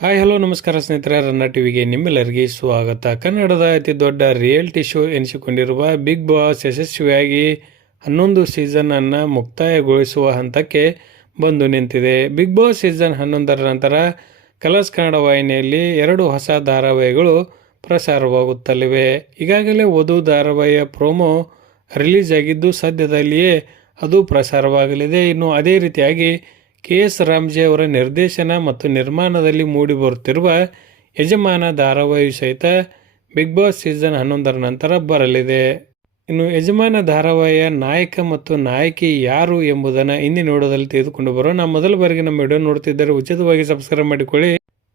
Hi, hello, ನಮಸ್ಕಾರ ಸ್ನೇಹಿತರೆ, ರನ್ನ ಟಿವಿಗೆ ನಿಮ್ಮೆಲ್ಲರಿಗೆ ಸ್ವಾಗತ. ಕನ್ನಡದ ಅತಿ ದೊಡ್ಡ ರಿಯಾಲಿಟಿ ಶೋ ಎನಿಸಿಕೊಂಡಿರುವ ಬಿಗ್ ಬಾಸ್ ಯಶಸ್ವಿಯಾಗಿ ಹನ್ನೊಂದು ಸೀಸನ್ ಅನ್ನ ಮುಕ್ತಾಯಗೊಳಿಸುವ ಹಂತಕ್ಕೆ ಬಂದು ನಿಂತಿದೆ. ಬಿಗ್ ಬಾಸ್ ಸೀಸನ್ ಹನ್ನೊಂದರ ನಂತರ ಕಲರ್ಸ್ ಕನ್ನಡ ವಾಹಿನಿಯಲ್ಲಿ ಎರಡು ಹೊಸ ಧಾರಾವಾಹಿಗಳು ಪ್ರಸಾರವಾಗುತ್ತಲಿವೆ. ಈಗಾಗಲೇ ವಧು ಧಾರಾವಾಹಿಯ ಪ್ರೋಮೋ ರಿಲೀಸ್ ಆಗಿದ್ದು ಸದ್ಯದಲ್ಲಿಯೇ ಅದು ಪ್ರಸಾರವಾಗಲಿದೆ. ಇನ್ನು ಅದೇ ರೀತಿಯಾಗಿ ಕೆ ಎಸ್ ರಾಮ್ಜಿ ಅವರ ನಿರ್ದೇಶನ ಮತ್ತು ನಿರ್ಮಾಣದಲ್ಲಿ ಮೂಡಿಬರುತ್ತಿರುವ ಯಜಮಾನ ಧಾರಾವಾಹಿ ಸಹಿತ ಬಿಗ್ ಬಾಸ್ ಸೀಸನ್ ಹನ್ನೊಂದರ ನಂತರ ಬರಲಿದೆ. ಇನ್ನು ಯಜಮಾನ ಧಾರಾವಾಹಿಯ ನಾಯಕ ಮತ್ತು ನಾಯಕಿ ಯಾರು ಎಂಬುದನ್ನು ಇಂದಿನ ನೋಡೋದಲ್ಲಿ ತೆಗೆದುಕೊಂಡು ಬರೋಣ. ಮೊದಲ ಬಾರಿಗೆ ನಮ್ಮ ವಿಡಿಯೋ ನೋಡ್ತಿದ್ದರೆ ಉಚಿತವಾಗಿ ಸಬ್ಸ್ಕ್ರೈಬ್ ಮಾಡಿಕೊಳ್ಳಿ.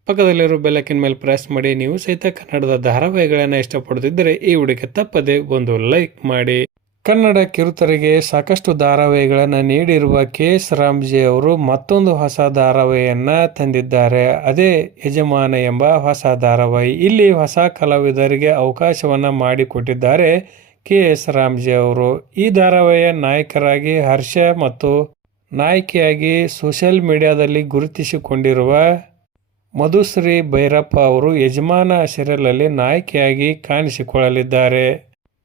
ಪಕ್ಕದಲ್ಲಿರೋ ಬೆಲ್ಲಕ್ಕಿನ ಮೇಲೆ ಪ್ರೆಸ್ ಮಾಡಿ. ನೀವು ಸಹಿತ ಕನ್ನಡದ ಧಾರಾವಾಹಿಗಳನ್ನು ಇಷ್ಟಪಡುತ್ತಿದ್ದರೆ ಈ ವಿಡಿಯೋಕ್ಕೆ ತಪ್ಪದೆ ಒಂದು ಲೈಕ್ ಮಾಡಿ. ಕನ್ನಡ ಕಿರುತೆರೆಗೆ ಸಾಕಷ್ಟು ಧಾರಾವಾಹಿಗಳನ್ನು ನೀಡಿರುವ ಕೆ ಎಸ್ ರಾಮ್ಜಿ ಅವರು ಮತ್ತೊಂದು ಹೊಸ ಧಾರಾವಾಹಿಯನ್ನು ತಂದಿದ್ದಾರೆ. ಅದೇ ಯಜಮಾನ ಎಂಬ ಹೊಸ ಧಾರಾವಾಹಿ. ಇಲ್ಲಿ ಹೊಸ ಕಲಾವಿದರಿಗೆ ಅವಕಾಶವನ್ನು ಮಾಡಿಕೊಟ್ಟಿದ್ದಾರೆ ಕೆ ಎಸ್ ರಾಮ್ಜಿ ಅವರು. ಈ ಧಾರಾವಾಹಿಯ ನಾಯಕರಾಗಿ ಹರ್ಷ ಮತ್ತು ನಾಯಕಿಯಾಗಿ ಸೋಷಿಯಲ್ ಮೀಡಿಯಾದಲ್ಲಿ ಗುರುತಿಸಿಕೊಂಡಿರುವ ಮಧುಶ್ರೀ ಭೈರಪ್ಪ ಅವರು ಯಜಮಾನ ಸೀರಿಯಲಲ್ಲಿ ನಾಯಕಿಯಾಗಿ ಕಾಣಿಸಿಕೊಳ್ಳಲಿದ್ದಾರೆ.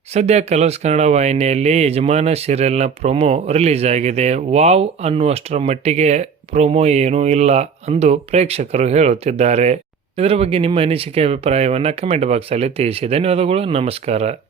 ಸದ್ಯ ಕಲರ್ಸ್ ಕನ್ನಡ ವಾಹಿನಿಯಲ್ಲಿ ಯಜಮಾನ ಸೀರಿಯಲ್ನ ಪ್ರೊಮೋ ರಿಲೀಸ್ ಆಗಿದೆ. ವಾವ್ ಅನ್ನುವಷ್ಟರ ಮಟ್ಟಿಗೆ ಪ್ರೊಮೋ ಏನೂ ಇಲ್ಲ ಎಂದು ಪ್ರೇಕ್ಷಕರು ಹೇಳುತ್ತಿದ್ದಾರೆ. ಇದರ ಬಗ್ಗೆ ನಿಮ್ಮ ಅನಿಸಿಕೆ, ಅಭಿಪ್ರಾಯವನ್ನು ಕಮೆಂಟ್ ಬಾಕ್ಸಲ್ಲಿ ತಿಳಿಸಿ. ಧನ್ಯವಾದಗಳು, ನಮಸ್ಕಾರ.